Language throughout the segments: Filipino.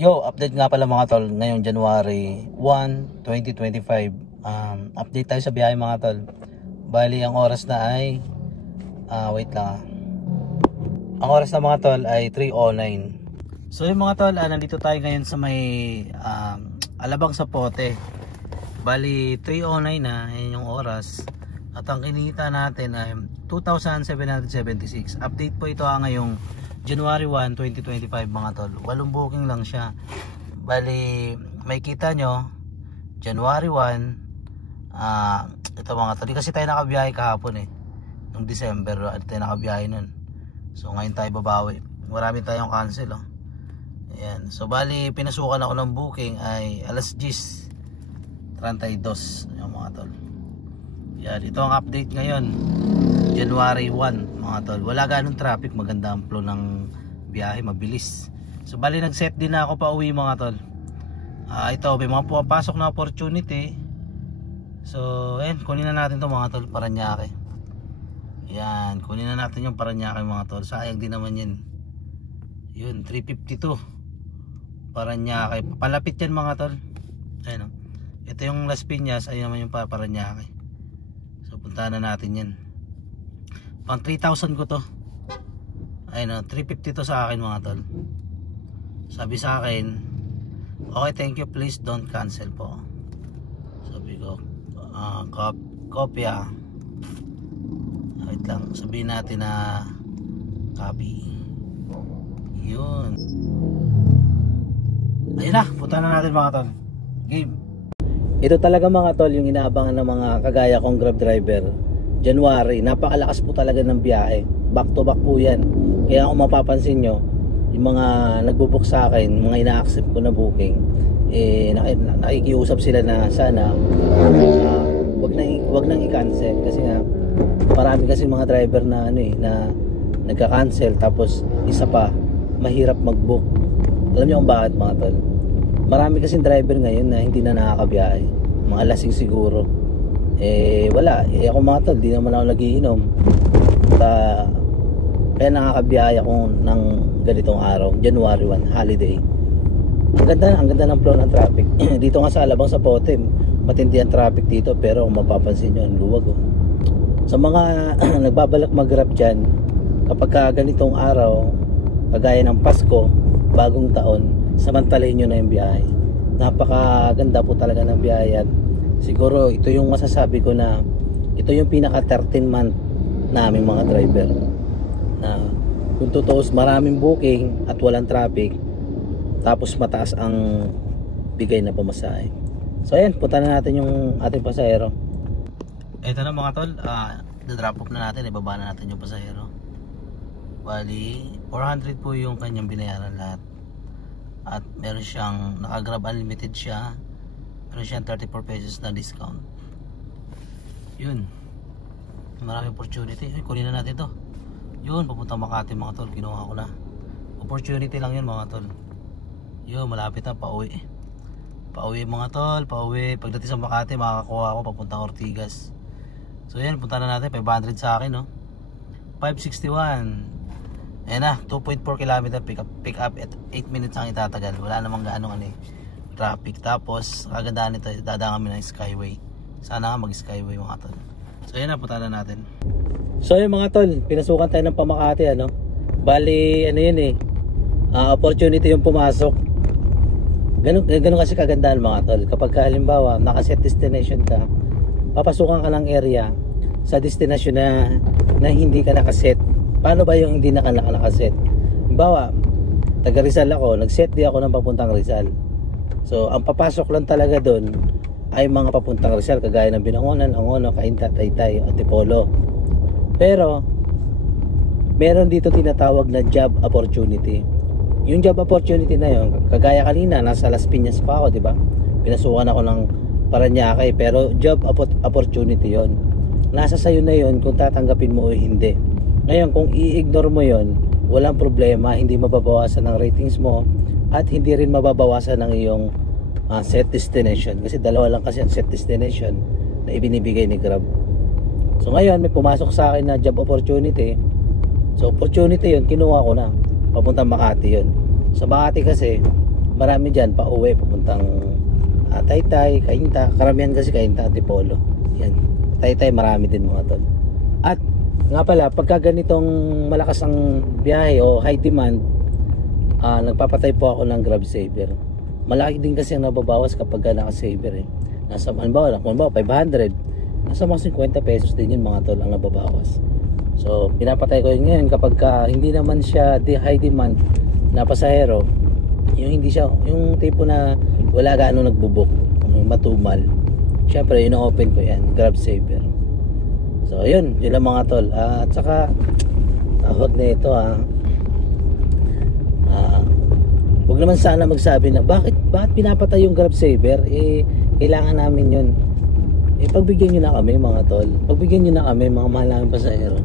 Yo, update nga pala mga tol, ngayong January 1, 2025. Update tayo sa biyahe mga tol. Bali, ang oras na ay wait lang. Ang oras na mga tol ay 3:09. So yung mga tol, nandito tayo ngayon sa may Alabang Zapote. Bali, 3:09 na, yun yung oras. At ang kinita natin ay 2,776. Update po ito ngayong January 1, 2025 mga tol. 8 booking lang siya. Bali, may kita nyo January 1. Ito mga tol, kasi tayo nakabiyahe kahapon nung December tayo nakabiyahe nun. So ngayon tayo babawi. Marami tayong cancel Ayan. So bali, pinasukan ako ng booking ay alas 10:32 yung mga tol. Yan, ito ang update ngayon January 1 mga tol. Wala ganong traffic, maganda ang flow ng biyahe, mabilis. So bali, nag-set din na ako pa uwi mga tol. Ito, may mga pumapasok na opportunity. So ayan, kunin na natin to mga tol, Paranaque. Yan, kunin na natin yung Paranaque mga tol. Sayang din naman yan. Yun, 352 Paranaque. Palapit yan mga tol. Ayun, ito yung Las Piñas, ayun naman yung Paranaque. So puntahan na natin yan. Pang 3,000 ko to. Ayun, 350 to sa akin mga tol. Sabi sa akin, okay, thank you, please don't cancel po. Sabi ko, kopya. Wait lang, sabihin natin na copy. Yun. Ayun na, punta na natin mga tol. Game. Ito talaga mga tol, yung inaabangan ng mga kagaya kong Grab driver. January, napakalakas po talaga ng biyahe. Back to back po yan. Kaya kung mapapansin nyo, yung mga nagbubook sa akin, mga ina-accept ko na booking, nakikiusap sila na sana wag nang i-cancel. Kasi nga, marami kasi mga driver na na nagka-cancel, tapos isa pa, mahirap mag-book. Alam niyo kung bakit mga tol? Marami kasing driver ngayon na hindi na nakakabiyahe, mga lasing siguro. Wala, ako mga tol, di naman ako nagiinom. Kaya nakakabiyahe ako ng ganitong araw, January 1, holiday. Ang ganda ng flow ng traffic. Dito nga sa Alabang Zapote, matindi ang traffic dito, pero kung mapapansin nyo, ang luwag Sa mga nagbabalak mag-grab dyan, kapag ganitong araw, kagaya ng Pasko, bagong taon, samantalahin nyo na yung biyahe. Napakaganda po talaga ng biyahe. At siguro ito yung masasabi ko na ito yung pinaka 13 month naming mga driver, na kung totoo, maraming booking at walang traffic, tapos mataas ang bigay na pamasahe. So ayan, punta na natin yung ating pasahero. Ito na mga tol, drop off na natin, ibaba na natin yung pasahero. Bali, 400 po yung kanyang binayaran lahat. At meron siyang, naka-Grab Unlimited siya, meron siyang 34 pesos na discount. Yun, maraming opportunity. Kunin na natin to. Yun, papunta Makati mga tol, kinuha ko na. Opportunity lang yun mga tol. Yun, malapit na, pauwi mga tol, pauwi. Pagdating sa Makati, makakakuha ako papuntang Ortigas. So yan, punta na natin, 500 sa akin 561. Ayan na, 2.4 km pick up at 8 minutes ang itatagal. Wala namang gaanong traffic. Tapos kagandaan nito, dadaan kami ng Skyway. Sana nga mag Skyway mga tol. So ayan na, punta na natin. So yun mga tol, pinasukan tayo ng Pamakati Bali yun opportunity yung pumasok. Ganun kasi kagandaan mga tol. Kapag halimbawa nakaset destination ka, papasukan ka ng area sa destination na hindi ka nakaset. Paano ba yung hindi nakaset? Halimbawa, taga Rizal ako, nag-set di ako ng papuntang Rizal. So ang papasok lang talaga doon ay mga papuntang Rizal, kagaya ng Binangonan, Angono, Cainta, Taytay, Antipolo. Pero meron dito tinatawag na job opportunity. Yung job opportunity na yun, kagaya kanina, nasa Las Piñas pa ako, diba? Pinasukan ako ng Paranaque, pero job opportunity yon. Nasa sayo na yon kung tatanggapin mo o hindi. Ngayon, kung i-ignore mo yon, walang problema, hindi mababawasan ng ratings mo at hindi rin mababawasan ng iyong set destination, kasi dalawa lang kasi ang set destination na ibinibigay ni Grab. So ngayon, may pumasok sa akin na job opportunity. So opportunity yun, kinuha ko na, papunta Makati yun. Sa Makati kasi marami dyan pa uwi papuntang Taytay, Cainta. Karamihan kasi Cainta, Antipolo. Yan, Taytay marami din mga tol. At nga pala, pagka ganitong malakas ang biyahe o high demand, nagpapatay po ako ng Grab Saver. Malaki din kasi ang nababawas kapag naka-saver eh. Nasa, halimbawa 500, nasa mga 50 pesos din yun mga tol ang nababawas. So pinapatay ko yun ngayon kapag hindi naman siya high demand na pasahero, yung hindi siya, yung tipo na wala gaano nagbubuk, matumal, syempre ino-open ko yan, Grab Saver. So yun lang mga tol. At saka tawag na ito huwag naman sana magsabi na bakit pinapatay yung Grab Saver, kailangan namin yun. Pagbigyan nyo na kami mga tol, pagbigyan nyo na kami mga mahal namin pasahero.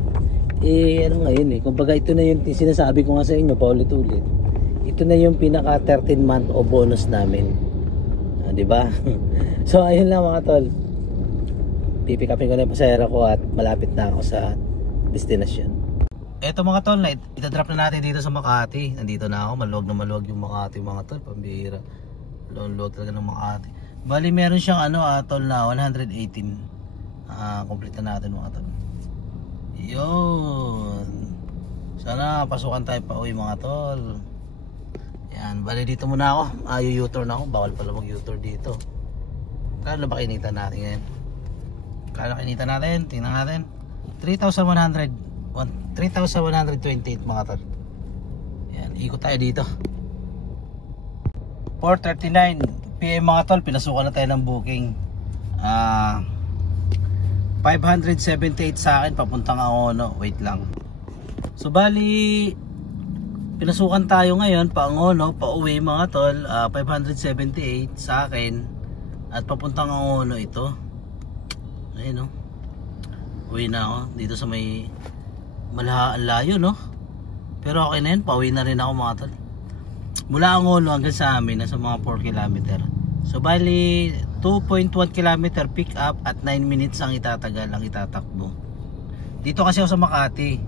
Ano ngayon kumbaga ito na yung sinasabi ko nga sa inyo paulit-ulit, ito na yung pinaka 13 month o bonus namin, diba? So ayun lang mga tol, pipick upin ko na yung pasahero ko at malapit na ako sa destination. Eto mga tol, itadrop na natin dito sa Makati. Nandito na ako, maluwag yung Makati mga tol, pambihira. Luwag talaga ng Makati. Bali meron siyang tol na 118. Complete na natin mga tol. Yun. Sana pasukan tayo pa uwi mga tol. Yan, bali dito muna ako. U-turn ako, bawal pala mag U-turn dito. Kano ba kinita natin ngayon? Kano kinita natin? Tingnan natin. 3,128 mga tol. Yan, ikot tayo dito. 4:39 PM mga tol, pinasukan na tayo ng booking. 578 sa akin papuntang Angono. Wait lang. So bali pinasukan tayo ngayon pa Angono, pa uwi mga tol. 578 sa akin at papuntang Angono ito. Ayun uwi na ako dito sa may layo pero okay na yun, pauwi na rin ako mga tol. Mula Angono hanggang sa amin nasa mga 4 km. So bali 2.1 km pick up at 9 minutes ang itatagal, ang itatakbo. Dito kasi ako sa Makati.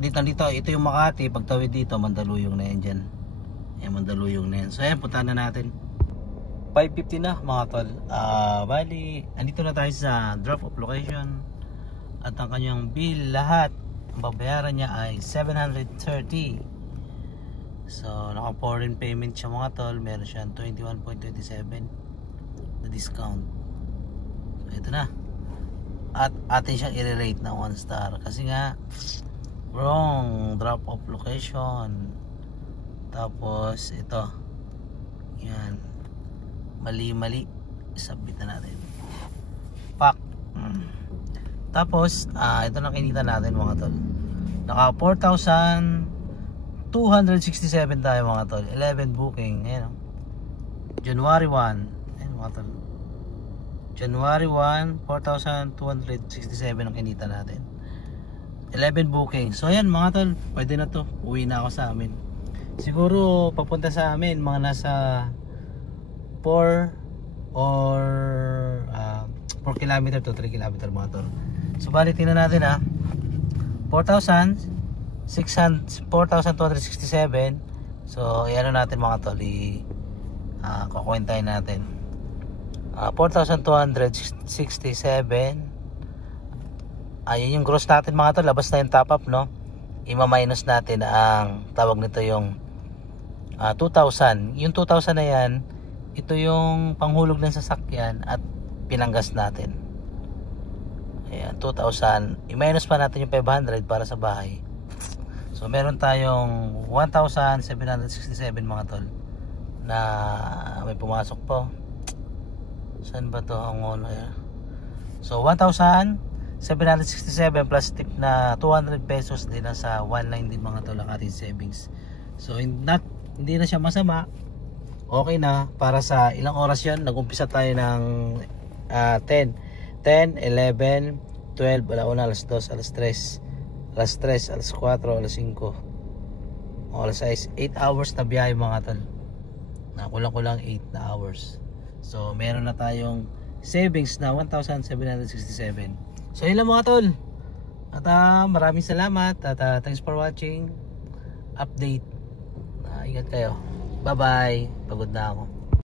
Dito ito yung Makati, pagtawid dito Mandaluyong na yan dyan. Mandaluyong na yan. So ayan, punta na natin. 5:50 na mga tol. Bali andito na tayo sa drop off location. At ang kanyang bill lahat, ang babayaran niya ay 730. So naka foreign payment siya mga tol. Meron siyang 21.27 na discount. So ito na. At atin siyang i-rate na 1 star kasi nga wrong drop off location. Tapos ito, yan, mali submit na natin. Pak. Tapos ito na kinita natin mga tol. Naka 4,267 tayo mga tol. 11 booking. Ayan January 1. Ayan mga tol. January 1, 4,267 ang kinita natin. 11 booking. So ayan mga tol, pwede na to. Uwi na ako sa amin. Siguro papunta sa amin mga nasa 4 or 4 km to 3 km mga tol. So bali tingnan natin 4,267. So iano natin mga tol, kukwentahin natin. 4,267. Ayun yung gross natin mga tol, labas na yung top up ima-minus natin ang tawag nito yung 2,000. Yung 2,000 na yan, ito yung panghulog ng sasakyan at pinanggas natin. Ayan, 2,000. I-minus pa natin yung 500 para sa bahay. So meron tayong 1,767 mga tol na may pumasok po. Saan ba to ang So 1,767 plus tip na 200 pesos din sa 1,900 din mga tol ang ating savings. So hindi na siya masama. Okay na para sa ilang oras yan. Nag-umpisa tayo ng 10, 11, 12, alauna, alas 2, alas 3, alas 3, alas 4, alas 5, alas 6, 8 hours na biyahe mga tol. Kulang 8 na hours. So meron na tayong savings na 1,767. So yun lang mga tol. At maraming salamat at thanks for watching. Update. Ingat kayo. Bye-bye. Pagod na ako.